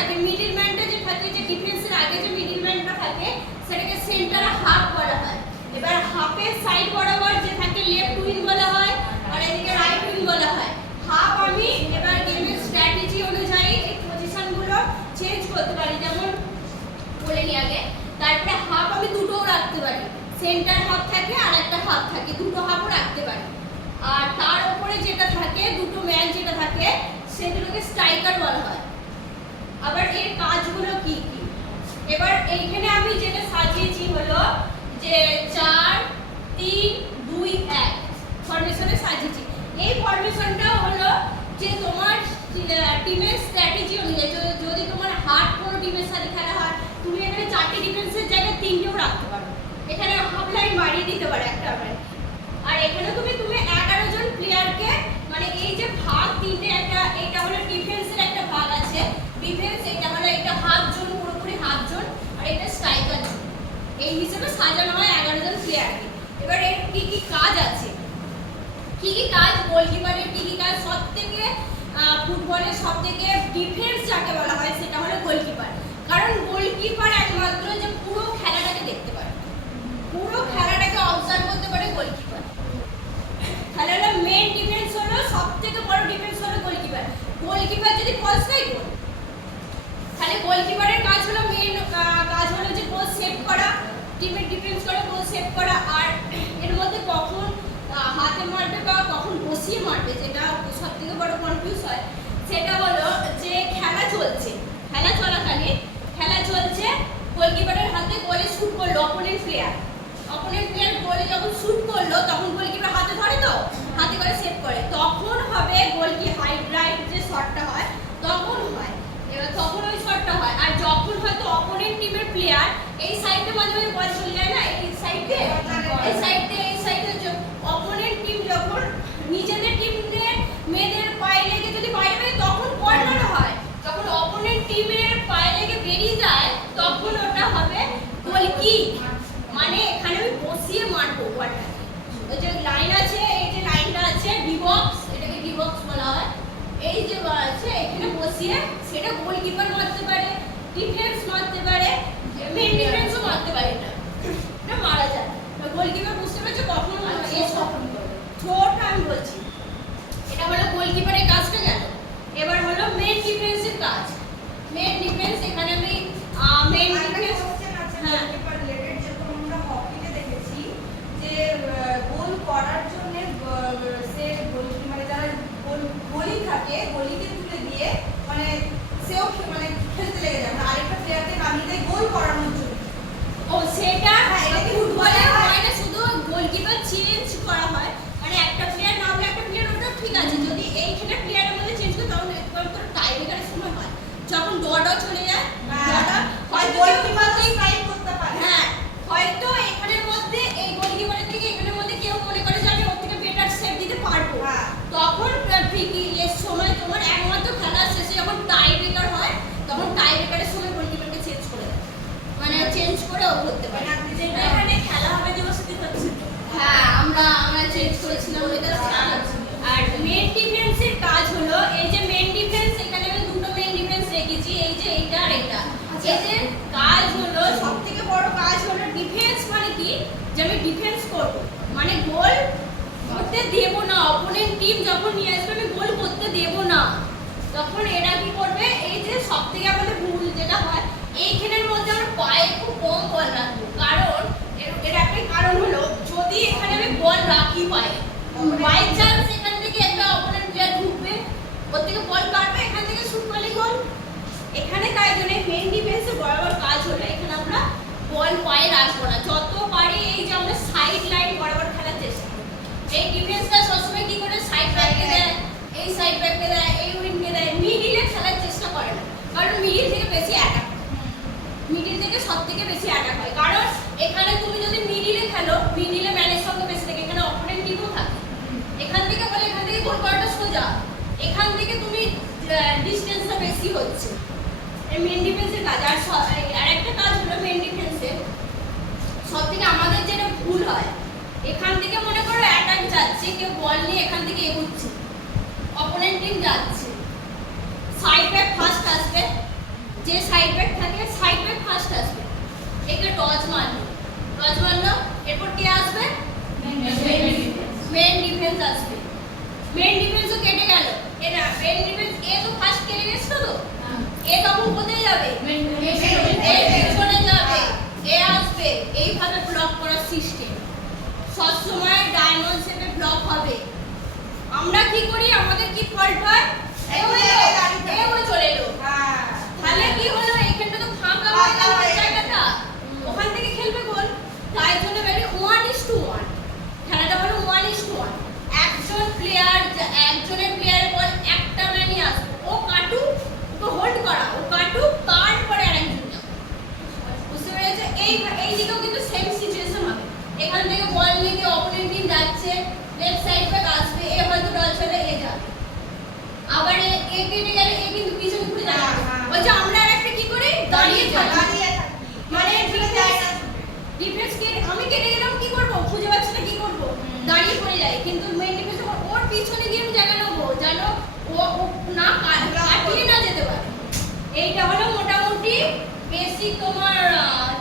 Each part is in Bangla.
থাকে, মিডলম্যানটা যে থাকে, যে ডিফেন্সের আগে যে মিডলম্যানটা থাকে সেটাকে সেন্টার হাফ বলা হয়। এবার হাফের সাইড বরাবর যে থাকে লেফট উইং বলা হয় আর এদিকে রাইট উইং বলা হয়। হাফ আমি এবার গেমের স্ট্র্যাটেজি অনুযায়ী এই পজিশনগুলো চেঞ্জ করতে পারি, যেমন বলে নিই আগে। তারপরে হাফ আমি দুটোও রাখতে পারি, সেন্টার হাফ থাকে আর একটা হাফ থাকে, দুটো হাফও রাখতে পারি। আর তার উপরে যেটা থাকে, দুটো ম্যান যেটা থাকে সেগুলোকে স্ট্রাইকার বলা হয়। আবার এর কাজগুলো কি কি, এবার এইখানে আমি যেটা সাজিয়েছি হলো যে 4 3 2 1 ফরমেশনে সাজিয়েছি। এই ফরমেশনটা হলো যে তোমার টিমের স্ট্র্যাটেজি অনুযায়ী, যদি তোমার হার্ড কোনো টিমের সাথে খেলা হয় তুমি এখানে 4টে ডিফেন্সের জায়গায় 3টেও রাখতে পারো, এখানে হাফ লাইন বাড়িয়ে দিতে পারো একটা করে। আর এখানে তুমি 11 জন প্লেয়ারকে, মানে এই যে ভাগ তিনটে, একটা এটা হলো ডিফেন্সের একটা ভাগ আছে, ডিফেন্স এটা হলো এটা হাফ জোন, পুরোপুরি হাফ জোন, আর এটা স্ট্রাইকার জোন, এই হিসেবে সাজানো হয় 11 জন প্লেয়ারকে। এবার এর কি কি কাজ আছে, কি কি কাজ, গোলকিপারের কি কি কাজ, সবথেকে ফুটবলের সবথেকে ডিফেন্স যাকে বলা হয় সেটা হলো গোলকিপার। কারণ গোলকিপার একমাত্র যে পুরো খেলাটাকে দেখতে পারে, পুরো খেলাটাকে অবজার্ভ করতে পারে গোলকিপার। খেলার মেইন ডিফেন্স হলো, সবথেকে বড় ডিফেন্স হলো গোলকিপার। গোলকিপার যদি ফলস নাই গোল, তাহলে গোলকিপারের কাজ হলো মেইন কাজ হলো যে গোল সেভ করা, টিমের ডিফেন্স করে গোল সেভ করা। আর এর মধ্যে কখন হাতে মারবে বা কখন বসিয়ে মারবে, যেটা সবথেকে বড় কনফিউজ হয়, সেটা হলো যে খেলা চলছে, খেলা চলাকালীন খেলা চলছে, গোলকিপারের হাতে গোলে শুট করলো অপোনেন্ট প্লেয়ার গোলে যখন শুট করলো তখন গোলকিপার হাতে ধরে, তো হাতে করে সেভ করে, তখন হবে গোলকি হাইড রাইট যে শটটা হয় তখন হয়, এবার তখন ওই শটটা হয়। আর যখন হয়তো অপোনেন্ট টিমের প্লেয়ার এই সাইডে মাঝে মাঝে বল চলে যায় না, এই সাইডে অপোনেন্ট টিম যখন নিজেদের টিমের মেয়েদের পায়ে লেগে যদি বাইরে বেরোয় তখন কর্নার হয়, যখন অপোনেন্ট টিমের পায়ে লেগে বেরিয়ে যায় তখন ওটা হবে গোল কিক। মানে এখানে আমি বসিয়ে মারবো বলটা, ওই যে লাইন আছে, এই যে লাইনটা আছে ডি বক্স, এটাকে ডি বক্স বলা হয়, এই যে আছে এখানে বসিয়ে সেটা গোলকিপার মারতে পারে, ডিফেন্স মারতে পারে, মেইন ডিফেন্সও মারতে পারে, এটা মারা যায়। গোলকিপার বুঝতে পারছো কখন থ্রোটা আমি বলছি, এটা হলো গোলকিপারের কাজটা গেল। এবার হলো মেইন ডিফেন্সের কাজ। মেইন ডিফেন্স এখানে আমি মেইন ডিফেন্স, হ্যাঁ আমরা হকিতে দেখেছি যে গোল করার জন্য সে মানে যারা গোলি থাকে গোলিকে তুলে দিয়ে মানে সেও মানে খেলতে লেগে যায়, আরেকটা প্লেয়ারকে নামিয়ে দেয় গোল করানোর জন্য। ও সেটা এটাকে ফুটবলে হয় না, শুধু গোলকিপার চেঞ্জ করা হয়, মানে একটা প্লেয়ার নামলে একটা প্লেয়ার, ওটা ঠিক আছে, যদি এইখানে প্লেয়ারের মধ্যে চেঞ্জ করে তখন একমাত্র টাই ব্রেকারের সময় হয়, যখন ডটা চলে যায়, ডটা হয়তো গোলকিপারকেই ফাইট করতে পারে, হ্যাঁ হয়তো এখানের মধ্যে এই গোলকিপারের থেকে এখানের মধ্যে কেউ মনে করে যে আমি ওর থেকে বেটার সেভ দিতে পারবো, তখন ঠিকই এর সময় তোমার একমাত্র খেলা শেষে যখন টাই ব্রেকার হয় তখন টাই ব্রেকারের সময় গোলকিপারকে চেঞ্জ করে দেয়, মানে চেঞ্জ করে ও করতে পারে। আপনি যে এখানে খেলা হবে দিবস কি হচ্ছে, হ্যাঁ আমরা চেঞ্জ করেছিলাম ওইটা। আর মেইন ডিফেন্সের কাজ হলো, এই যে মেইন ডিফেন্স, এখানে আমি দুটো মেইন ডিফেন্স রেখেছি, এই যে এইটা আর এটা। এদের কাজ হলো, সবথেকে বড় কাজ হলো ডিফেন্স, মানে কি যে আমি ডিফেন্স করব, মানে গোল করতে দেব না, অপোনেন্ট টিম যখন নিয়ে আসবে আমি গোল করতে দেব না, তখন এরা কি করবে, এই যে সবথেকে আমাদের ভুল যেটা হয় এইখানের মধ্যে আমরা পায়ে খুব কম বল রাখবো, কারণ এর একটা কারণ হলো যদি এখানে আমি বল রাখি পায়ে, বাই চান্স এখান থেকে একটা অপোনেন্ট প্লেয়ার ঢুকবে, ওর থেকে বল কাটবে, এখান থেকে শুট করলে গোল। এখানে তাই জন্য মেইন ডিফেন্সের বরাবর কাজ হলো এখানে আমরা বল পায়ে রাখবো না, যত পারি এই যে আমরা সাইড লাইন বরাবর খেলার চেষ্টা করি। এই ডিফেন্সটা সবসময় কি করে সাইড ব্যাককে দেয়, এই সাইড ব্যাককে দেয়, এই উইংকে দেয়, মিডিলে খেলার চেষ্টা করে না, কারণ মিডিল থেকে বেশি অ্যাটাক, মিডিল থেকে সবথেকে বেশি অ্যাটাক হয়। কারণ এখানে তুমি যদি মিডিলে খেলো, মিডিলে ম্যানের সঙ্গে বেশি থাকে, এখানে অপোনেন্ট টিমও থাকে, এখান থেকে বলে এখান থেকে গোল করাটা সোজা, এখান থেকে তুমি ডিস্টেন্সটা বেশি হচ্ছে, এই মেইন ডিফেন্সের কাজ। আর একটা কাজ হলো মেইন ডিফেন্সের সবথেকে আমাদের যেটা ভুল হয়, এখান থেকে মনে করো অ্যাটাক যাচ্ছে, কেউ বল নিয়ে এখান থেকে এগোচ্ছে, অপোনেন্ট টিম যাচ্ছে, সাইড ব্যাক ফার্স্ট আসবে, যে সাইড ব্যাক থাকে সাইড ব্যাক ফার্স্ট আসবে, একে টচ মারলো, এরপর কে আসবে? মেন ডিফেন্স আসবে। মেন ডিফেন্সও কেটে গেল, এটা মেন ডিফেন্স এ তো ফার্স্ট কেটে গেছিল তো, এ তখন কোথায় যাবে? এর পেছনে যাবে, এ আসবে, এইভাবে ব্লক করার সিস্টেম সবসময় ডায়মন্ড শেপে ব্লক হবে। আমরা কি করি, আমাদের কি ফল্ট হয়? এও চলে এলো, তাহলে কি হলো, এখানটা তো ফাঁকা হয়ে গেল জায়গাটা, ওখান থেকে খেলবে গোল। তাই জন্য বেরি 1:1 খেলাটা হলো 1:1। একজনের প্লেয়ারের বল একটা ম্যানই আসবে, ও কাটু, ওকে হোল্ড করা, ও কাটু, তারপরে আরেকজন যাবে। বুঝতে পেরেছে? এই দিকেও কিন্তু সেম সিচুয়েশন হবে। এখান থেকে বল নিয়ে অপোনেন্ট টিম যাচ্ছে, লেফট সাইড ব্যাক আসবে, এ হয়তো ডল ছেড়ে এ যাবে, আবার এ কেটে গেলে এ কিন্তু পিছনে ঘুরে যাবে। ওই যে আমরা আরেকটা কি করি, দাঁড়িয়ে থাকি, মানে ডিফেন্স আমি কেটে গেলাম, কি করব, খুঁজে পাচ্ছি না কি করব, দাঁড়িয়ে পড়ে যাই। কিন্তু মেইন ডিফেন্স ওর পিছনে গিয়ে আমি জায়গা নেবো যেন ও না কাটিয়ে না যেতে পারে। এইটা হলো মোটামুটি বেসিক তোমার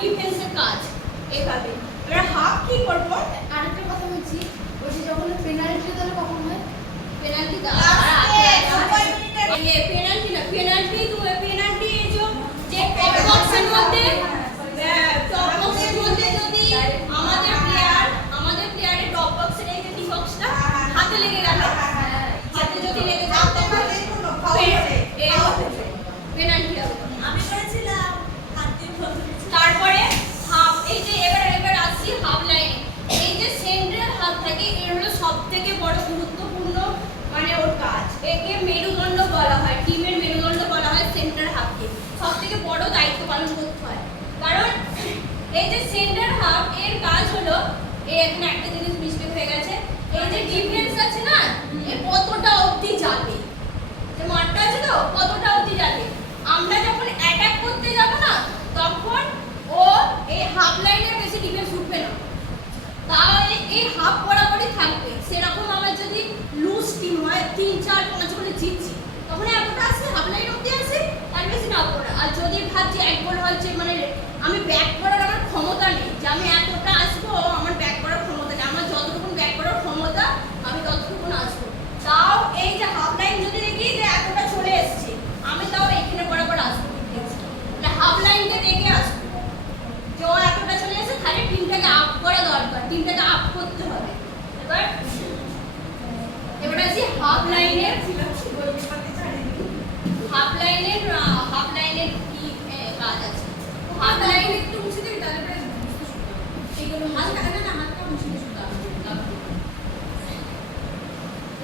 ডিফেন্সের কাজ। এভাবে এবার হাফ কি করব, আরেকটা কথা বলছি, ওই যে যখন পেনাল্টি তাহলে কখন হয়? পেনাল্টি দা পেনাল্টি তুমি পেনাল্টি এই যে টপ বক্সের মধ্যে যদি আমাদের প্লেয়ারের টপ বক্সের এই যে টি বক্সটা হাতে লেগে গেল, হাতে যদি লেগে যায় পেনাল্টি হবে। আমি করেছিলাম তারপরে হাফ, এই যে এবার আসছি হাফ লাইনে। এই যে সেন্ট্রাল হাফ থাকে, এর হলো সবথেকে বড় গুরুত্বপূর্ণ মানে ওর কাজ, একে মেরুদণ্ড বলা হয়, টিমের মেরুদণ্ড বলা হয় সেন্টার হাফকে। সবথেকে বড় দায়িত্ব পালন করতে হয়, কারণ এই যে সেন্টার হাফ এর কাজ হলো, এখানে একটা জিনিস মিস্টেক হয়ে গেছে, এই যে ডিফেন্স আছে না, এ কতটা অবধি যাবে, যে মাঠটা আছে তো কতটা অবধি যাবে। আমরা যখন অ্যাটাক করতে যাব না, তখন ও এই হাফ লাইনের বেশি ডিফেন্স উঠবে না, তাহলে এই হাফ বরাবরই থাকবে। সেরকম আমার যদি লুজ টিম হয়, 3, 4, 5 গোলে জিতছি, তখন এতটা আসে হাফ লাইন অবধি আসে, তার বেশি না পড়ে। আর যদি ভাবছি এক গোল হচ্ছে, মানে আমি ব্যাক করার আমার ক্ষমতা নেই, যে আমি এতটা আসবো, আমার ব্যাক করার ক্ষমতা নেই, আমার যতটুকু ব্যাক করার ক্ষমতা আমি ততটুকু আসবো। তাও এই যে হাফ লাইন যদি দেখি যে এতটা চলে এসছে, আমি তাও এখানে বরাবর আসবো, মানে হাফ লাইনটা দেখে আসবো যে ও এতটা চলে এসেছে, তাহলে টিমটাকে আপ করা দরকার, টিমটাকে আপ করতে হবে। এবার আসি হাফ লাইনের কি কাজ আছে। হাফ লাইনে একটু মুছে দিবি, তাহলে এগুলো হালকা না হালকা মুছে দিবি।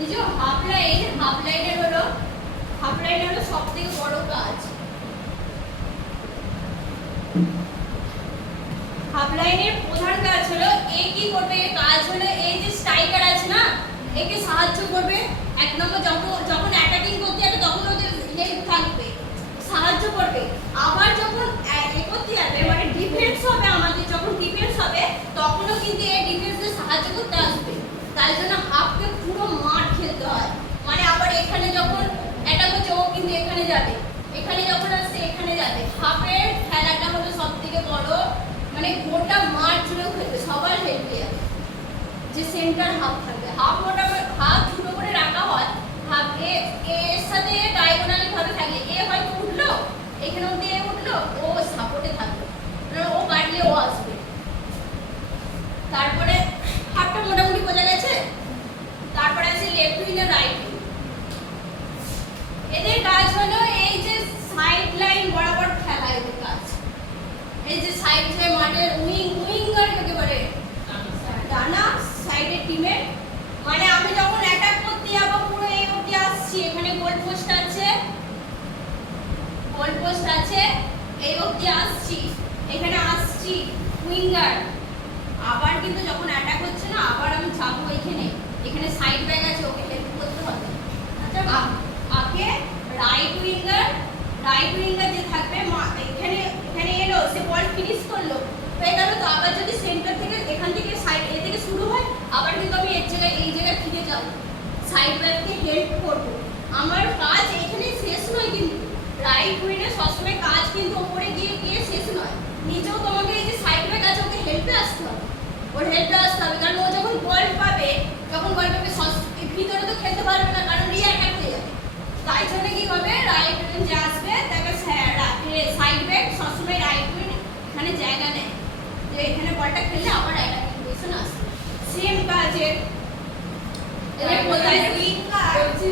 এই যে হাফ লাইনের হলো সবথেকে বড় কাজ। হাফ লাইনের প্রধান কাজ হলো, এ কি করবে, এর কাজ হলো এই যে স্ট্রাইকার আছে না, একে সাহায্য করবে। এক নম্বর যখন অ্যাটাকিং করতে যাবে তখন ওদের হেল্প থাকবে, সাহায্য করবে। আবার যখন এ করতে যাবে, মানে ডিফেন্স হবে, আমাদের যখন ডিফেন্স হবে তখনও কিন্তু এই ডিফেন্সে সাহায্য করতে আসবে। তাই জন্য হাফকে পুরো মাঠ খেলতে হয়, মানে আবার এখানে যখন অ্যাটাক হচ্ছে ও কিন্তু এখানে যাবে, এখানে যখন আসছে এখানে যাবে। হাফের খেলাটা হলো সবথেকে বড়, মানে গোটা মাঠ জুড়েও খেলবে, সবার হেল্পে যাবে। যে সেন্টার হাফ থাকবে, হাফ ছোট করে রাখা হয়, হাফ এর সাথে ডায়াগোনালি ভাবে থাকলে এ হয়তো উঠলো, এখানে অব্দি এ উঠলো, ও সাপোর্টে থাকবে, ও কাটলে ও আসবে। তারপরে হাফটা মোটামুটি বোঝা গেছে। তারপরে আছে লেফট উইং আর রাইট উইং। এদের কাজ হলো এই যে সাইড লাইন বরাবর খেলা, এদের কাজ এই যে সাইড যে মাঠের উইঙ্গার একেবারে ডানা সাইডের টিমের, মানে আমি যখন অ্যাটাক করতে যাব পুরো এই অবধি আসছি, এখানে গোল পোস্ট আছে, এই অবধি আসছি, এখানে আসছি উইঙ্গার। আবার কিন্তু যখন অ্যাটাক হচ্ছে না, আবার আমি যাবো এখানে সাইড ব্যাক আছে, ওকে হেল্প করতে হবে। আচ্ছা, আগে রাইট উইঙ্গার যে থাকবে, এখানে এলো, সে বল ফিনিশ করলো, হয়ে গেল। তো আবার যদি সেন্টার থেকে এখান থেকে সাইড এ থেকে শুরু হয়, আবার কিন্তু আমি এই জায়গায় ফিরে যাবো, সাইড ব্যাককে হেল্প করবো। আমার কাজ এখানে শেষ নয়, কিন্তু রাইট উইনে সবসময় কাজ কিন্তু ওপরে গিয়ে গিয়ে শেষ নয়, নিচেও তোমাকে এই যে সাইড ব্যাক আছে ওকে হেল্পে আসতে হবে, ওর হেল্পে আসতে হবে, কারণ ও যখন বল পাবে ভিতরে তো খেলতে পারবে না, কারণ রিঅ্যাটাক হয়ে যাবে। তাই জন্য কি হবে, রাইট উইন যে আসবে তাকে সাইড ব্যাক সবসময় রাইট উইন এখানে জায়গা নেয়, যে এখানে বলটা খেললে আবার অ্যাটাকিং পজিশন আসবে। সেম কাজে এবার কোথায় বলছি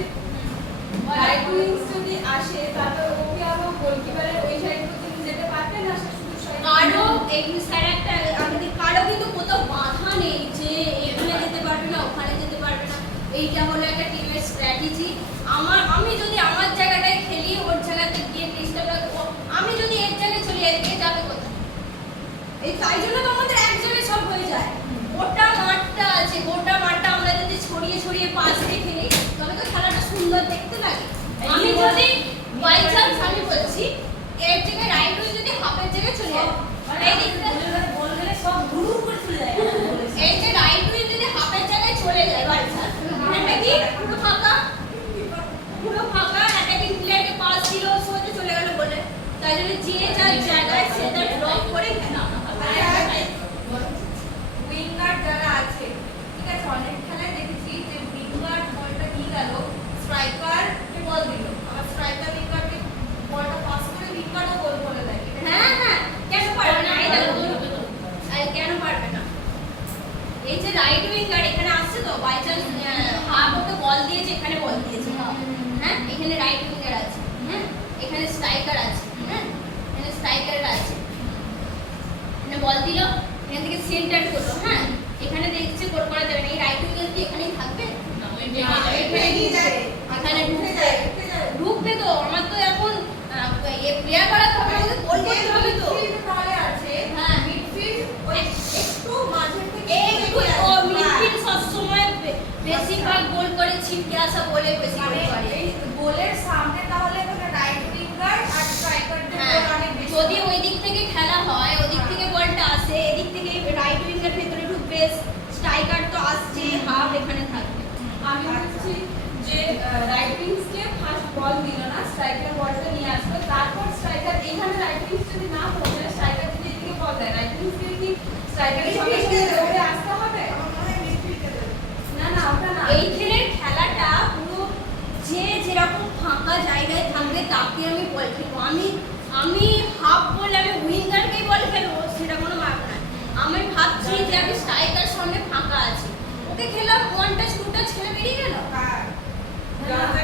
রাইট উইংস যদি আসে তারপর ওকে আরো গোলকিপারের ওই সাইড পর্যন্ত যেতে পারবে না, সে শুধু কারো এই স্যার একটা আমাদের কারো কিন্তু কোথাও বাধা নেই যে এখানে যেতে পারবে না ওখানে যেতে পারবে না, এইটা হলো একটা টিমের স্ট্র্যাটেজি। আমি যদি আমার জায়গাটায় খেলি ওর জায়গাতে গিয়ে ডিস্টার্ব রাখবো, আমি যদি এর জায়গায় চলে যাই এ যাবে কোথায়, এই তাই জন্য তো আমাদের এক জায়গায় সব হয়ে যায়। গোটা মাঠটা আছে, গোটা মাঠটা আমরা যদি ছড়িয়ে ছড়িয়ে পাস দিয়ে খেলি তবে তো খেলাটা সুন্দর দেখতে লাগে। আমি যদি বাই চান্স আমি বলছি এর জায়গায় রাইট উইং যদি হাফের জায়গায় চলে যায়, এই দিকটা বল গেলে সব ঘুরু করে চলে যায়, এই যে রাইট উইং যদি হাফের জায়গায় চলে যায় বাই চান্স এটা কি পুরো ফাঁকা, পুরো ফাঁকা, অ্যাটাকিং প্লেয়ারকে পাস দিল সোজা চলে গেল বলে। তাই জন্য যে যার জায়গায় সেটা ড্রপ করে খেলা। উইঙ্গার যারা আছে, ঠিক আছে, অনেক খেলায় দেখেছি যে উইঙ্গার বলটা নিয়ে গেল, স্ট্রাইকারকে বল দিল, আবার স্ট্রাইকার উইঙ্গারকে বলটা পাস করে উইঙ্গারও গোল করে দেয়। হ্যাঁ হ্যাঁ, কেন পারবে না, এই দেখো কেন পারবে না, এই যে রাইট উইঙ্গার এখানে আসছে তো বাই চান্স হাফ ওকে বল দিয়েছে, এখানে বল দিয়েছে, হ্যাঁ এখানে রাইট উইঙ্গার আছে, হ্যাঁ এখানে স্ট্রাইকার আছে, হ্যাঁ এখানে স্ট্রাইকার আছে, এখানে বল দিল, এখান থেকে সেন্টার করলো, হ্যাঁ এখানে দেখছে গোল করা যাবে না, এই রাইট উইঙ্গার কি এখানেই থাকবে, এখানে ঢুকবে তো, আমার তো এখন প্লেয়ার বাড়াতে হবে, আমাদের গোল করতে হবে তো, তাহলে আছে হ্যাঁ মিডফিল্ড একটু মাঝে থেকে একটু মিডফিল্ড সবসময় বেশিরভাগ গোল করে ছিটকে আসা বলে বেশি গোল করে। এই গোলের সামনে তাহলে ওখানে রাইট উইঙ্গার আর স্ট্রাইকারদের হ্যাঁ, গোল অনেক বেশি। যদি ওই দিক থেকে খেলা হয়, ওই দিক থেকে বলটা আসে, এদিক থেকে রাইট উইঙ্গার ভেতরে ঢুকবে, স্ট্রাইকার তো আসছে, হাফ এখানে থাকবে। আমি বলছি যে রাইট উইংসকে ফার্স্ট বল দিল না, স্ট্রাইকার বলটা নিয়ে আসলো, তারপর স্ট্রাইকার এইখানে রাইট উইংস যদি না পৌঁছায়, স্ট্রাইকার যদি এদিকে বল দেয়, রাইট উইংসকে কি স্ট্রাইকারের সঙ্গে সঙ্গে দৌড়ে আসতে হবে? না না, ওটা না। এইখানের খেলাটা পুরো যে যেরকম ফাঁকা জায়গায় থাকবে তাকে আমি বল খেলবো, আমি হাফ বলে আমি উইঙ্গারকেই বল খেলবো সেটা কোনো ব্যাপার না। আমি ভাবছি যে আমি স্ট্রাইকার সামনে ফাঁকা আছে, ওকে খেলাম, ওয়ান টাচ টু টাচ খেলে বেরিয়ে গেল।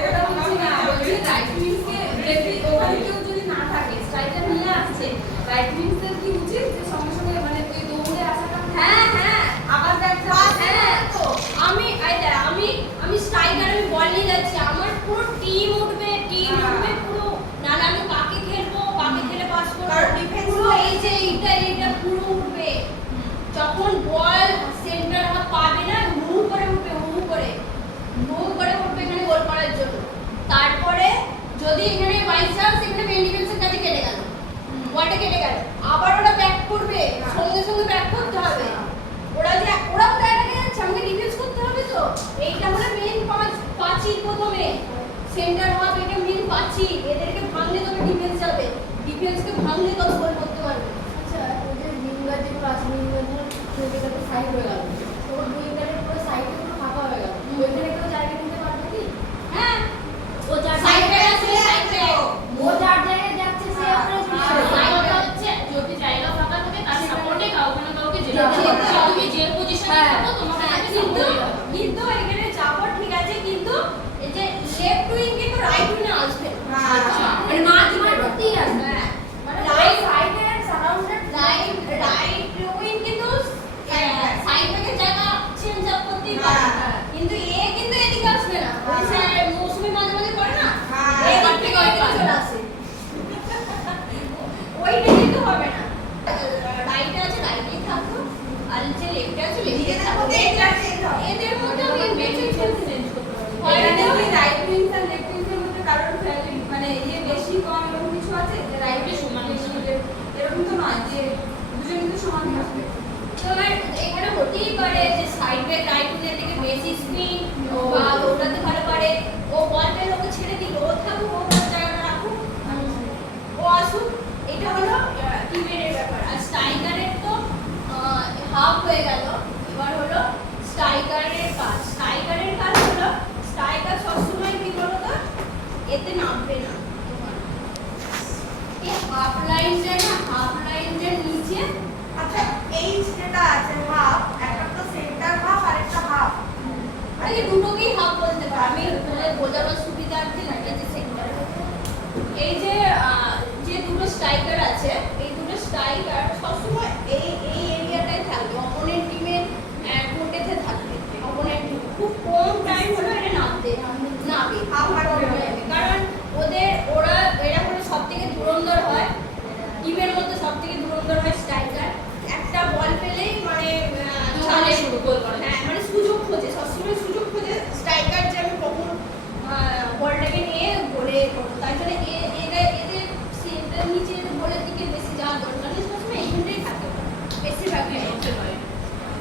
ওটা বলছি না, বলছি রাইট উইংসকে যদি ওখানে কেউ যদি না থাকে, স্ট্রাইকার নিয়ে আসছে, রাইট উইংসের কি উচিত যে সঙ্গে সঙ্গে মানে ওই দৌড়ে আসাটা? হ্যাঁ হ্যাঁ, আবার দেখতে হ্যাঁ তো আমি স্ট্রাইকার, আমি বল নিয়ে যাচ্ছি, আমার পুরো টিম উঠবে পুরো, নাহলে আমি কাকে খেলবো, কাকে খেলে পাস করবো, পুরো এই যে এইটা পুরো উঠবে। যখন বল সেন্টার হাফ পাবে না, মুভ করে উঠবে এখানে গোল করার জন্য। তারপরে যদি এখানে বাই চান্স এখানে মেন ডিফেন্সের কাছে কেটে গেল, বলটা কেটে গেল, আবার ওরা ব্যাক করবে, সঙ্গে সঙ্গে ব্যাক করতে হবে। ওরাও তো এটাকে যাচ্ছে, আমাকে ডিফেন্স করতে হবে তো। এইটা হলো মেন পাঁচিল, প্রথমে সেন্টার হাফ, এটা মেন পাঁচিল, এদেরকে ভাঙলে তবে ডিফেন্স যাবে, ডিফেন্সকে ভাঙলে তবে গোল করতে পারবে। আচ্ছা, ওই যে উইঙ্গার যেগুলো আছে, উইঙ্গারগুলো খেলতে সাইড হয়ে গেল, তো উইঙ্গারের পুরো সাইডে পুরো ফাঁকা হয়ে গেল, ওইখানে কেউ জায়গা নিতে পারবে কি? হ্যাঁ, ও যার সাইডে আছে, সাইডে ও যার জায়গায় যাচ্ছে সে আপনার জায়গাটা হচ্ছে যদি জায়গা ফাঁকা থাকে তার সাপোর্টে কাউকে না কাউকে যেতে যেতে হবে। হবে। তুমি যে পজিশনে থাকো তোমাকে তাকে কিন্তু সাপোর্ট দিতে হবে। কিন্তু এখানে যাবো ঠিক আছে, কিন্তু এই যে লেফট উইং কিন্তু রাইট উইং আসবে না, আচ্ছা, মানে মাঝখানে করতেই আসবে। হ্যাঁ মানে রাইট সাইডে সারাউন্ডেড রাইট উইং কিন্তু সাইড থেকে জায়গা চেঞ্জ আপ করতেই পারে, কিন্তু এ কিন্তু এদিকে আসবে না, ওই সাইড মৌসুমী মাঝে মাঝে করে না, এদিক থেকে ওইদিকে চলে আসে, ওইটা কিন্তু হবে না। রাইটে আছে রাইটেই থাকো, আর যে লেফটে আছে লেফটে থাকো, এদের মধ্যে আমি মেনটেন করতে চেঞ্জ করতে পারি। এখানে ওই রাইট উইংস আর লেফট উইংসের মধ্যে কারোর মানে বেশি কম এরকম কিছু আছে যে রাইটে সমান এরকম তো নয় যে দুজন কিন্তু সমান থাকবে। তোমার এখানে হতেই পারে যে সাইড ব্যাক রাইট উইংয়ের দিকে বেশি স্পিন বা দৌড়াতে ভালো পারে, ও বল পেলে ওকে ছেড়ে দিল, ও থাকুক, ও ওর জায়গাটা রাখুক, টিমের ব্যাপার। আর স্ট্রাইকারের তো হাফ হয়ে গেল, এবার হলো স্ট্রাইকারের কাজ। স্ট্রাইকারের কাজ হলো স্ট্রাইকার সবসময় কি বলতো এতে নামবে না তোমার এই হাফ লাইনের নিচে। আচ্ছা এই যেটা আছে হাফ, একটা তো সেন্টার হাফ আর একটা হাফ। আর এই দুটোকেই হাফ বলতে পারো, আমি বোঝানোর সুবিধার্থে লাগে যে সেন্টার। এই যে যে দুটো স্ট্রাইকার আছে, এই দুটো স্ট্রাইকার সবসময় এই এরিয়াটায় থাকবে, অপোনেন্ট টিমের কোর্টেতে থাকবে। অপোনেন্ট খুব কম টাইম হলো এটা নামবে কারণ এরা হলো সব থেকে ধুরন্ধর হয়, টিমের মধ্যে সব থেকে ধুরন্ধর হয় স্ট্রাইকার। একটা বল পেলেই মানে চালে শুরু করে। হ্যাঁ মানে সুযোগ খোঁজে, সবসময় সুযোগ খোঁজে স্ট্রাইকার যে আমি কখন বলটাকে নিয়ে গোলে করবো। তাই জন্য এদের সেন্টার নিচে গোলের দিকে বেশি যাওয়ার দরকার নেই, সবসময় এইখানটাই থাকে বেশিরভাগ হয়।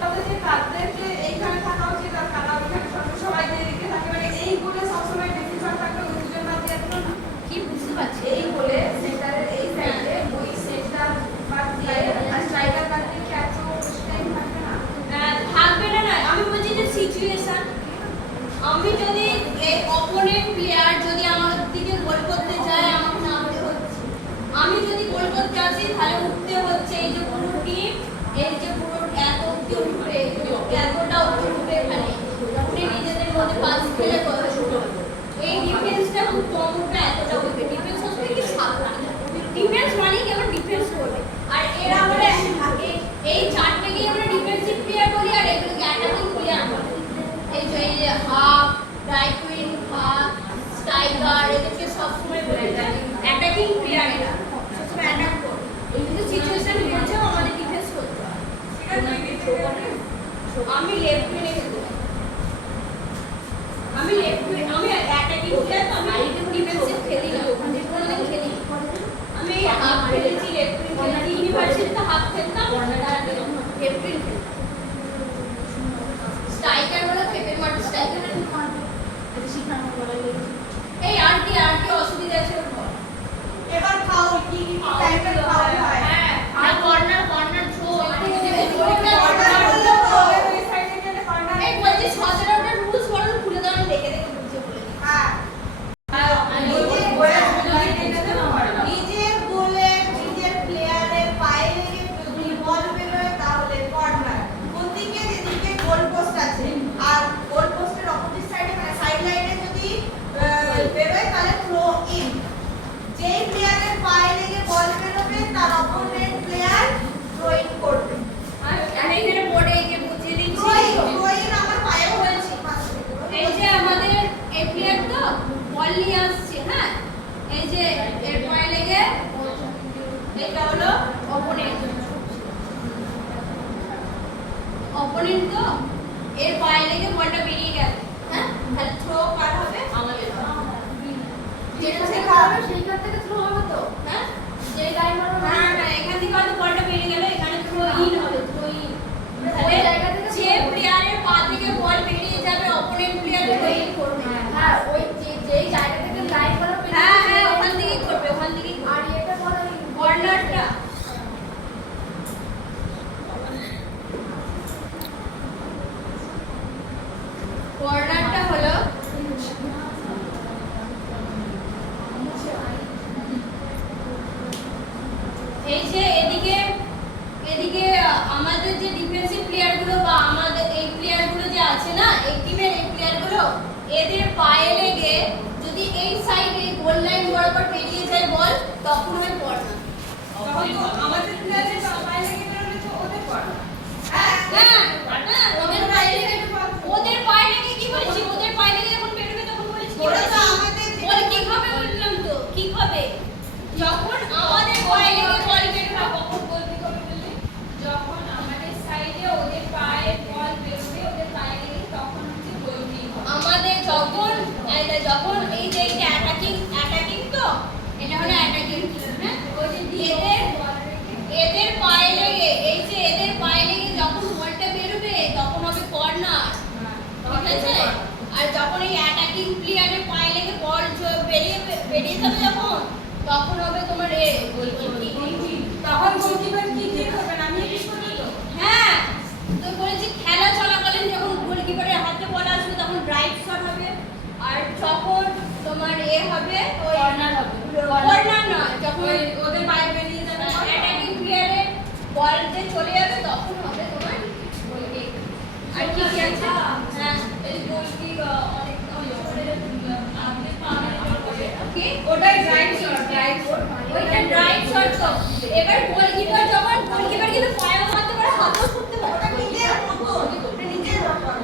তবে যে কাদেরকে এইখানে থাকা উচিত আর কারা ওইখানে সবাই যে এদিকে থাকে, মানে এই গোলে সবসময় ডিসিশন থাকবে ওই দুজন বাদ দিয়ে দিল না। কি বুঝতে পারছি এই গোলে সেন্টারের এই সাইডে ওই সেন্টার বাদ দিয়ে আর স্ট্রাইকার বাদ দিয়ে কি এত টাইম থাকবে না? থাকবে না না, আমি বলছি যে সিচুয়েশন। আমি যদি অপোনেন্ট প্লেয়ার যদি আমার দিকে গোল করতে যায় আমাকে নামতে হচ্ছে, আমি যদি গোল করতে আসি তাহলে উঠতে হচ্ছে। এই যে পুরো টিম, এই যে পুরো এত অব্দি উঠবে, এতটা অব্দি উঠবে, এখানে উঠে নিজেদের মধ্যে পাস খেলে করবে। এই ডিফেন্সটা খুব কম উঠবে, এতটা উঠবে। ডিফেন্স হচ্ছে কি সাবধান, ডিফেন্স মানেই কি আমরা ডিফেন্স করবে। আর এরা বলে এই চারটেকেই আমরা ডিফেন্সিভ প্লেয়ার বলি আর এগুলোকে অ্যাটাকিং প্লেয়ার বলি। এই যে half, right wing, half, striker, এদেরকে সবসময় বলে অ্যাটাকিং প্লেয়ার। এরা সবসময় অ্যাটাক করে, কিন্তু সিচুয়েশন বুঝেও আমাদের ডিফেন্স করতে হয়। আমি লেফট উইংয়ে খেলতে পারি, আমি লেফট উইং, আমি অ্যাটাকিং প্লেয়ার, তো আমি ডিফেন্সিভ খেলি না, কোনোদিন খেলি না। আমি হাফ খেলেছি, লেফট উইং খেলেছি, ইউনিভার্সিটিতে হাফ খেলতাম, লেফট উইং খেলতাম। স্ট্রাইকার হলো পেপের মাঠে স্ট্রাইকার। এই আর কি অসুবিধা আছে ওর বল? এবার ফাউল কি টাইপের ফাউল হয়? হ্যাঁ, আর কর্নার থ্রো কর্নার হলো তো ওই সাইডে গেলে কর্নার। এই বলছি 17টা রুলস বলুন, খুলে দাও, আমি দেখে বুঝে বলে দিই। হ্যাঁ নিজের গোলে নিজের প্লেয়ারের পায়ে লেগে যদি বল বেরোয় তাহলে কর্নার। কোন দিকে? যেদিকে গোল পোস্ট আছে, আর গোল পোস্টের অপোজিট সাইডে মানে সাইড লাইনে যদি বেরোয় তাহলে থ্রো ইন। যেই প্লেয়ারের পায়ে লেগে বল বেরোবে তার অপোনেন্ট প্লেয়ার থ্রো ইন করবে। আমি এখানে বোর্ডে এঁকে বুঝিয়ে দিচ্ছি। থ্রো ইন আমার পায়েও হয়েছে। এই যে আমাদের এই প্লেয়ার তো বল নিয়ে আসছে, হ্যাঁ, এই যে এর পায়ে লেগে এটা হলো অপোনেন্ট তো এর পায়ে লেগে বলটা বেরিয়ে গেল, হ্যাঁ, তাহলে থ্রো কার হবে? আমাদের যেটা থেকে হবে সেই কার থেকে থ্রো হবে তো, হ্যাঁ, যে লাইন মারো না না, এখান থেকে হয়তো বলটা বেরিয়ে গেল, এখানে থ্রো ইন হবে, থ্রো ইন। ওই জায়গা থেকে যে প্লেয়ারের পা থেকে বল বেরিয়ে যাবে অপোনেন্ট প্লেয়ার থ্রো ইন করবে। হ্যাঁ ওই যেই জায়গা থেকে লাইন মারো হ্যাঁ ওখান থেকেই করবে, ওখান থেকেই করবে। আর এটা বলো কর্নারটা হলো এই যে এদিকে আমাদের যে ডিফেন্সিভ প্লেয়ারগুলো বা আমাদের এই প্লেয়ারগুলো যে আছে না, এই টিমের এই প্লেয়ারগুলো, এদের পায়ে লেগে যদি এই সাইডে গোল লাইন বরাবর বেরিয়ে যায় বল, তখন হবে কর্নার। তখন তো আমাদের প্লেয়ারের পায়ে লেগে বেরোলে তো ওদের কর্নার। হ্যাঁ, ওদের পায়ে লেগে কি বলেছি? ওদের পায়ে লেগে যখন বেরোবে তখন বলেছি কি ওরা তো বলেছি? আমাদের বল কিক হবে বললাম তো, কিক হবে। যখন আমাদের পায়ে লেগে বল বেরোবে কখন গোল কিক হবে বললি? যখন আমাদের সাইডে ওদের পায়ে বল বেরোবে, ওদের পায়ে লেগে তখন হচ্ছে গোল কিক হবে। আমাদের যখন এই যে এটা অ্যাটাকিং তো, এটা হলো অ্যাটাকিং, হ্যাঁ, ওই যে এদের পায়ে লেগে, এই যে এদের পায়ে লেগে যখন বলটা বেরোবে তখন হবে কর্নার, ঠিক আছে? আর যখন এই অ্যাটাকিং প্লেয়ারের পায়ে লেগে বল বেরিয়ে যাবে যখন, তখন হবে তোমার গোল কিক। তখন গোলকিপার কি করবেন? আমি কি করব তো? হ্যাঁ, তো বলেছি খেলা চলাকালীন যখন গোলকিপারের হাতে বল আসবে তখন ব্রাইট শট হবে, আর যখন তোমার হবে ওই কর্নার হবে, কর্নার নয়, যখন ওই ওদের বাইরে বেরিয়ে যাবে অ্যাটাকিং প্লেয়ারে বল যে চলে যাবে তখন হবে তোমার গোল কিক। আর কি কি আছে? হ্যাঁ, এই গোলকি অনেক আপনি পাবেন কি ওটাই রাইট শট, রাইট শট। ওইটা রাইট শট। তো এবার গোলকিপার যখন গোলকিপার কিন্তু পায়েও মারতে পারে, হাতও ছুটতে পারে। ওটা নিজের মতো, ওটা নিজের ব্যাপার।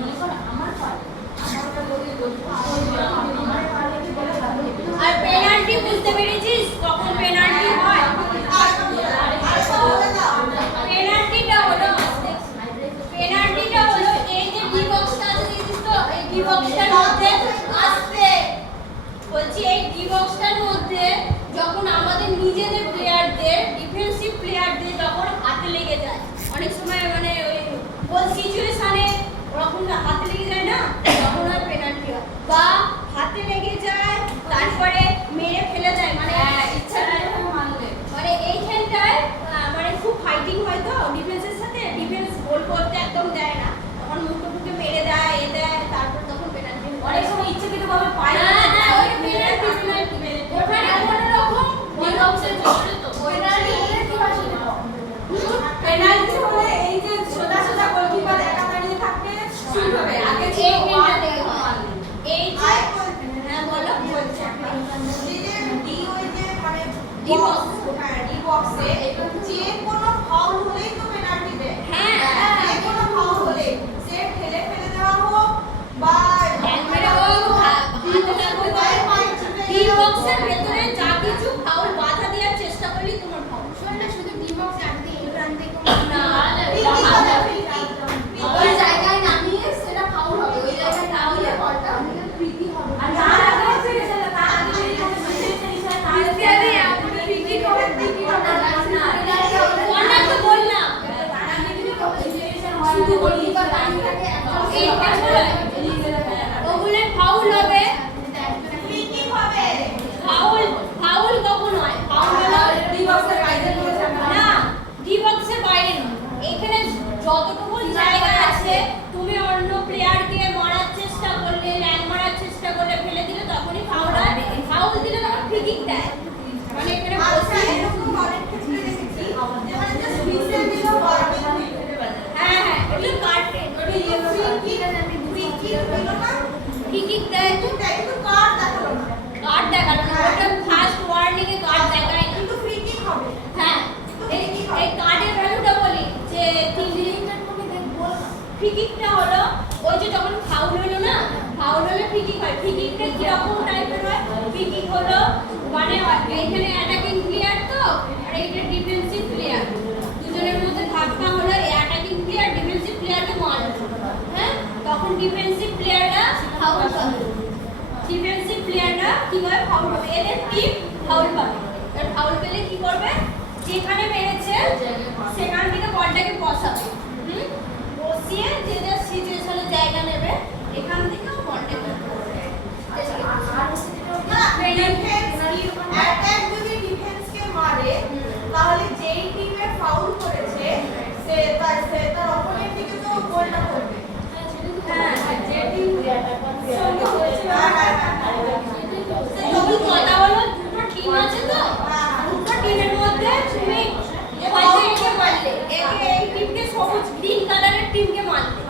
আর পেনাল্টি বুঝতে পেরেছিস কখন পেনাল্টি হয়? পেনাল্টিটা হলো এই যে ডি বক্সটা আছে দেখিস তো, এই ডি বক্সটার মধ্যে আসতে বলছি, এই ডি বক্সটার মধ্যে যখন আমাদের নিজেদের প্লেয়ারদের ডিফেন্সিভ প্লেয়ারদের যখন হাতে লেগে যায়, অনেক সময় মানে ওই গোল সিচুয়েশনে ওরকম হাতে লেগে যায় না, তখন আর পেনাল্টি হয়, বা হাতে লেগে যায় তারপরে মেরে ফেলে যায়, মানে ইচ্ছা করে মারলে, মানে এইখানটায় মানে খুব ফাইটিং হয় তো ডিফেন্সের সাথে, ডিফেন্স গোল করতে একদম দেয় না, তখন মুখে মুখে মেরে দেয় এ দেয়, তারপর তখন পেনাল্টি। অনেক সময় ইচ্ছাকৃতভাবে পায় না। হ্যাঁ, ওই পেনাল্টি ওখানে কোনো রকম ডি বক্সের ভিতরে তো পেনাল্টি হলে কি আসে না? পেনাল্টি হলে এই যে সোজা সোজা গোলকিপার একা দাঁড়িয়ে থাকবে, শুট হবে। আগে ছিল এই ওয়ান পেনাল্টি হয়। এই যে হ্যাঁ বলো ডি ওই যে মানে ডি বক্স। হ্যাঁ ডি বক্সে যে কোনো ফাউল হলেই তো পেনাল্টি দেয়। হ্যাঁ। যে কোনো ফাউল হলে সে ঠেলে ফেলে দেওয়া হোক বা হ্যান্ড মেরে হোক, হাতে লাগবে, ডি বক্সের ভেতরে যা কিছু ফাউল বাধা দেওয়ার চেষ্টা করলেই তোমার ফাউল। শোন না, শুধু ডি বক্স আনতে এই প্রান্তে না, ওই জায়গায় নামিয়ে সেটা ফাউল হবে, ওই জায়গায় নামিয়ে বলটা প্রীতি হবে। আর তার আগে ফিরে যাবে, তার আগে ফিরে যাবে, ইত্যাদি এমন প্রীতি হবে, প্রীতি হবে না। কর্নার তো বললাম। শুধু গোলকিপার দাঁড়িয়ে থাকে, এইটা বলে ওগুলো ফাউল হবে। কি হবে? ফাউল কখন হয়? ফাউল হলো ডি বক্সের বাইরে বলেছে না, ডি বক্সের বাইরে নয়। এখানে যতটুকু জায়গা আছে তুমি অন্য প্লেয়ারকে মারার চেষ্টা করলে, ল্যাং মারার চেষ্টা করলে, ফেলে দিলে তখনই ফাউল হয়। ফাউল দিলে তখন ফ্রি কিক দেয়, মানে এখানে আচ্ছা, বসে এরকম অনেক ক্ষেত্রে দেখেছি যে মানে জাস্ট মিসে দিলেও পারবে না। হ্যাঁ হ্যাঁ ওটা কাটে, ওটা ইয়েলো ফ্রি কিক দিল না, ফ্রি কিক দেয়, কিন্তু কার্ড দেখালো না, কার্ড দেখালো না, ওটা ফার্স্ট ওয়ার্নিং এ কার্ড দেখায় না। কিন্তু ফ্রি কিক হবে। হ্যাঁ, এই কার্ডের ভ্যালুটা বলি যে ফ্রি কিকটা হলো ওই যে যখন ফাউল হলো না, ফাউল হলে ফ্রি কিক হয়। ফ্রি কিকটা কি রকম টাইপের হয়? ফ্রি কিক হলো মানে এইখানে অ্যাটাকিং প্লেয়ার তো আর এইটা ডিফেন্সিভ প্লেয়ার, দুজনের মধ্যে ধাক্কা হলো, অ্যাটাকিং প্লেয়ার ডিফেন্সিভ প্লেয়ারকে মারলো, হ্যাঁ, তখন ডিফেন্সিভ প্লেয়াররা ফাউল পাবে, ডিফেন্সিভ প্লেয়াররা কিভাবে ফাউল হবে, এদের টিম ফাউল পাবে। আর ফাউল পেলে কি করবে? যেখানে মেরেছে সেখান থেকে বলটাকে বসাবে, বসিয়ে যে যে সিচুয়েশনে জায়গা নেবে এখান থেকে বলটাকে অ্যাটাক যদি ডিফেন্সকে মারে তাহলে যেই টিমে ফাউল করেছে সে তার অপোনেন্টকে তো গোলটা করবে। হ্যাঁ, যে টিম সঙ্গে হয়েছে যখন কথা হলো দুটো টিম আছে তো, দুটো টিমের মধ্যে তুমি হয়তো একে মারলে, একে এই টিমকে সবুজ গ্রিন কালারের টিমকে মারলে,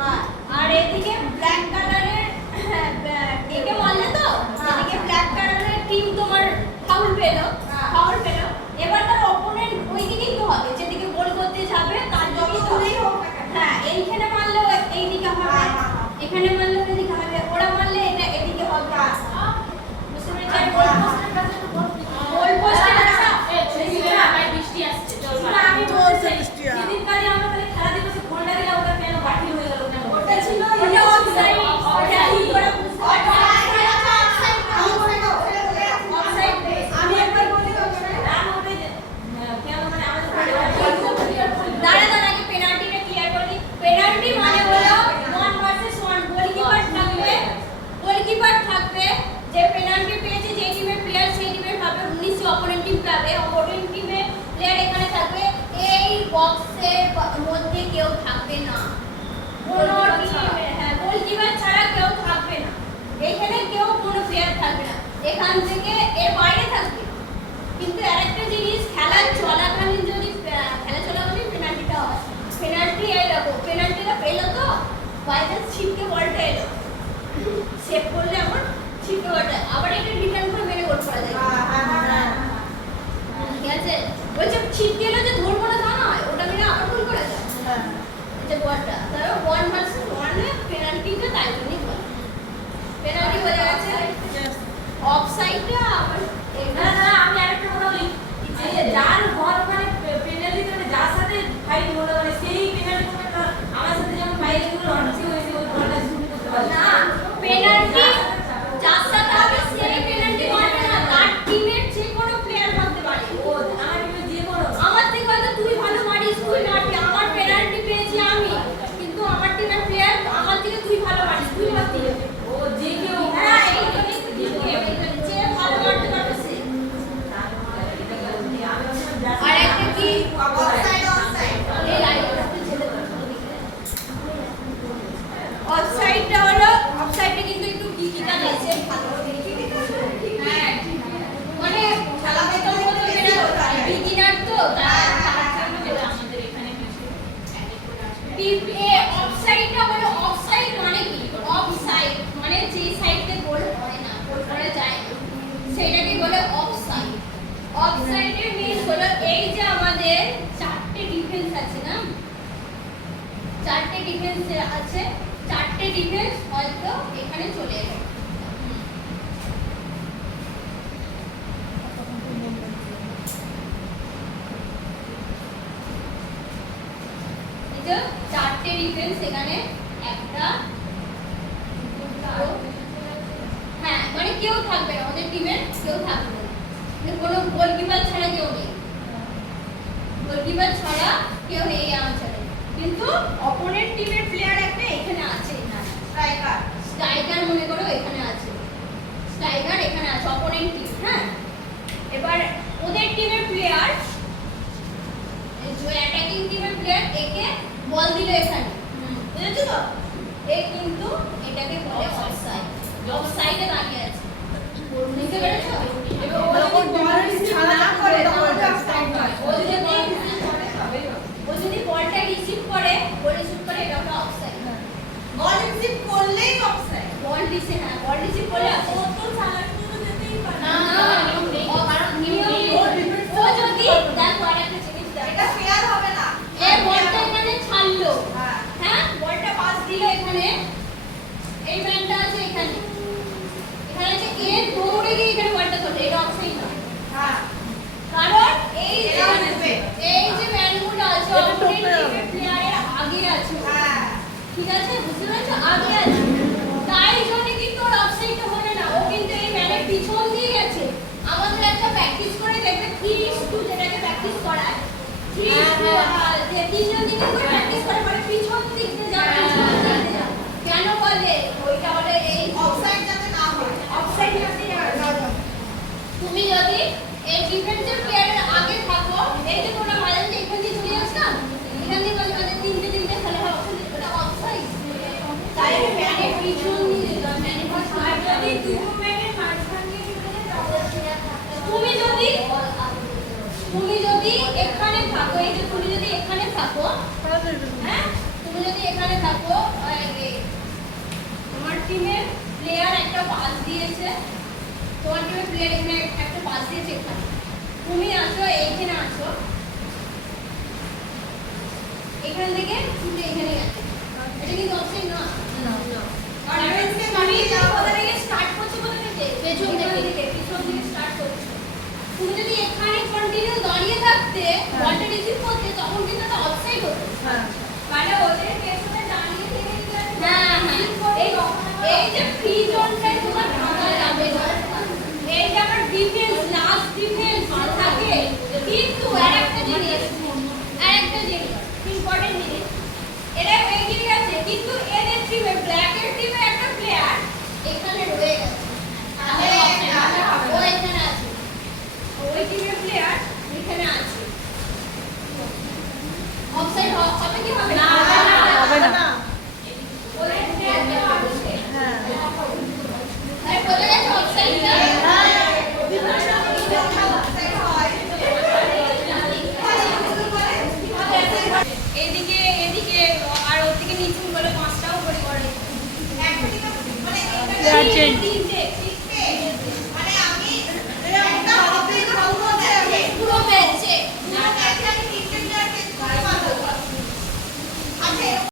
আর এদিকে ব্ল্যাক কালারের একে মারলে তো, এদিকে ব্ল্যাক কালারের টিম তোমার ফাউল পেলো, এবার তার অপোনেন্ট ওই দিকেই তো হবে, যেদিকে গোল করতে যাবে তার দিকেই তো হবে। হ্যাঁ, এইখানে মারলেও এইদিকে হবে, এখানে মারলেও এদিকে হবে, ওরা মারলে এটা এদিকে হবে। বুঝতে পেরেছি? আর গোল পোস্টের কাছে তো গোল পোস্টের কাছে বৃষ্টি আসছে, চল না, আমি বলছি সেদিন কাজে আমরা তাহলে খেলা দিবসে গোলটা দিলে ওটা কেন বাতিল হয়ে গেল কেন? ওটা ছিল ওটা অফসাইড, ওটা কি করে বুঝতে অফসাইড। আমি একবার বলি ওকে দাঁড়া আগে পেনাল্টিটা ক্লিয়ার করি। পেনাল্টি মানে হলো 1 ভার্সেস 1, গোলকিপার মধ্যে কেউ থাকবে না, কোনো টিমে, হ্যাঁ গোলকিপার ছাড়া কেউ থাকবে না, এখানে কেউ কোনো প্লেয়ার থাকবে না, এখান থেকে এর বাইরে থাকবে। কিন্তু আরেকটা জিনিস, খেলা চলাকালীন যদি খেলা চলাকালীন পেনাল্টিটা হয়, পেনাল্টি এলো, পেনাল্টিটা পেলো তো বাই চান্স ছিটকে বলটা এলো, সেভ করলে আমার ছিটকে বলটা আবার এটা রিটার্ন করে মেরে গোল করা যায়। ঠিক আছে, ওই যে ছিটকে এলো যে ধরবো না তা নয়, ওটা মেরে আবার গোল করা যায়। যে বলটা তারপর 1 ভার্সেস 1 এ পেনাল্টিটা তাই জন্যই বলে পেনাল্টি হয়ে গেছে। অফসাইডটা আবার না না আমি আরেকটা কথা বলি যে যার ঘর মানে পেনাল্টি মানে যার সাথে ফাইট হলো মানে সেই পেনাল্টি আমার সাথে যেমন ফাইট হলো অনসি হয়েছে ওই ঘরটা শুরু করতে পারে না, পেনাল্টি যার সাথে হবে সেই পেনাল্টি মারবে না, তার টিমের যে কোনো প্লেয়ার মারতে পারে। ও আমার টিমে যে কোনো আমার থেকে হয়তো তুই ভালো মারিস, তুই মারবি, আমার পেনাল্টি পেয়েছি আমি, কিন্তু আমার টিমের প্লেয়ার আমার থেকে তুই ভালো মারিস, তুই মারবি। ও যে কেউ হ্যাঁ এই জন্যই তো যে ভালো মারতে পারবে সে। আর একটা কি এই লাইনটা ছেড়ে দাও। অফসাইডটা হলো, অফসাইডটা কিন্তু একটু ডিজিটাল আছে, ভালো হ্যাঁ মানে খেলা বেতন মতো এটা বিগিনার তো তার জন্য যেটা আমাদের এখানে কিছু টিপ এ অফসাইডটা হলো, অফসাইড মানে কি, অফসাইড মানে যে সাইডে গোল হয় না, গোল করা যায় না, সেটাকে বলে অফসাইড। অফসাইডের মিন হলো এই যে আমাদের চারটে ডিফেন্স আছে না, চারটে ডিফেন্স আছে, চারটে ডিফেন্স হয়তো এখানে চলে এলো, এই যে চারটে ডিফেন্স এখানে, একটা হ্যাঁ মানে কেউ থাকবে না, ওদের টিমের কেউ থাকবে না, মানে কোনো গোলকিপার ছাড়া কেউ নেই, গোলকিপার ছাড়া কেউ নেই এই অঞ্চলে, কিন্তু অপোনেন্ট টিমের প্লেয়ার একটা এখানে আছে, স্ট্রাইকার, স্ট্রাইকার মনে করো এখানে আছে, স্ট্রাইকার এখানে আছে অপোনেন্ট টিম। হ্যাঁ এবার ওদের টিমের প্লেয়ার, যে অ্যাটাকিং টিমের প্লেয়ার একে বল দিল এখানে, বুঝেছো তো, এ কিন্তু এটাকে বলে অফসাইড, অফসাইডে দাঁড়িয়ে আছে, বুঝতে পেরেছো? এবার ও যখন বল রিসিভ না করে তখন ওটা অফসাইড হয়। ও যদি বলটা রিসিভ করে, বল রিসিভ করে, এটা হলো অফসাইড। বল রিসিভ করলেই অফসাইড। বল রিসিভ, হ্যাঁ বল রিসিভ করলে ও অফসাইড। তো চালাকি তো যেতেই পারে। না নিয়ম নেই, কারণ নিয়ম নেই। ও যদি দেখো আরেকটা জিনিস দেখো, এটা ফেয়ার হবে না। এ বলটা এখানে ছাড়লো, হ্যাঁ হ্যাঁ বলটা পাস দিল এখানে, এই ম্যানটা আছে এখানে, এখানে আছে এ দৌড়ে গিয়ে এখানে বলটা ধরলো, এটা অফসাইড না, হ্যাঁ কারণ এই যে এটা নেবে। এই যে ম্যানগুলো আছে অপোনেন্ট টিমের প্লেয়ারের আগে আছে, হ্যাঁ ঠিক আছে বুঝতে পেরেছো, আগে আছে, তাই জন্য কিন্তু ওর অফসাইডটা হবে না, ও কিন্তু এই ম্যানের পিছন দিয়ে গেছে। আমাদের একটা প্র্যাকটিস করে দেখবে 3:2 যেটাকে প্র্যাকটিস করায়, 3:2 যে তিনজন দিকে করে প্র্যাকটিস করে, মানে পিছন দিক দিয়ে যাও, পিছন দিক দিয়ে যাও। কেন বলে ওইটা বলে এই অফসাইড যাতে না হয়। অফসাইড যাতে না হয়। তুমি যদি এই ডিফেন্সিভ প্লেয়ারের আগে থাকো, এই যে তোমরা মাঝে মাঝে এখান দিয়ে চলে যাচ্ছ না, এখান দিয়ে মাঝে মাঝে তিনটে খেলা হয়, ওটা অফসাইড। তাই ম্যানের পিছন দিয়ে যেতে হবে, ম্যানের পিছন। আর যদি দুটো ম্যানের মাঝখান দিয়ে চলে যায় তখন তুমি যদি এখানে থাকো, এই যে তুমি যদি এখানে থাকো, হ্যাঁ তুমি যদি এখানে থাকো, তোমার টিমের প্লেয়ার একটা পাস দিয়েছে, তোমার টিমের প্লেয়ার এখানে একটা পাস দিয়েছে এখানে, তুমি আসো এইখানে আসো, এখান থেকে ছুটে এখানে গেছে, এটা কিন্তু অপশন না। আর ডিফেন্সকে কাটিয়ে যাও, কোথা থেকে স্টার্ট করছো, কোথা থেকে পেছন থেকে, পিছন থেকে স্টার্ট করছো। তুমি যদি এখানে কন্টিনিউ দাঁড়িয়ে থাকতে, বলটা রিসিভ করতে, তখন কিন্তু এটা অফসাইড হতো। মানে ওদের পেছনে দাঁড়িয়ে থেকে হ্যাঁ এই যে ফ্রি জোনটাই তোমার ভাঙা যাবে না, এই যে আমার ডিফেন্স, লাস্ট ডিফেন্স থাকে, কিন্তু আরেকটা জিনিস ইম্পর্টেন্ট জিনিস, এরা এগিয়ে গেছে, কিন্তু এদের টিমে ব্ল্যাকের টিমে একটা প্লেয়ার এখানে রয়ে গেছে, ও এখানে আছে, ওই টিমের প্লেয়ার এখানে আছে, অফসাইড হবে কি হবে না, না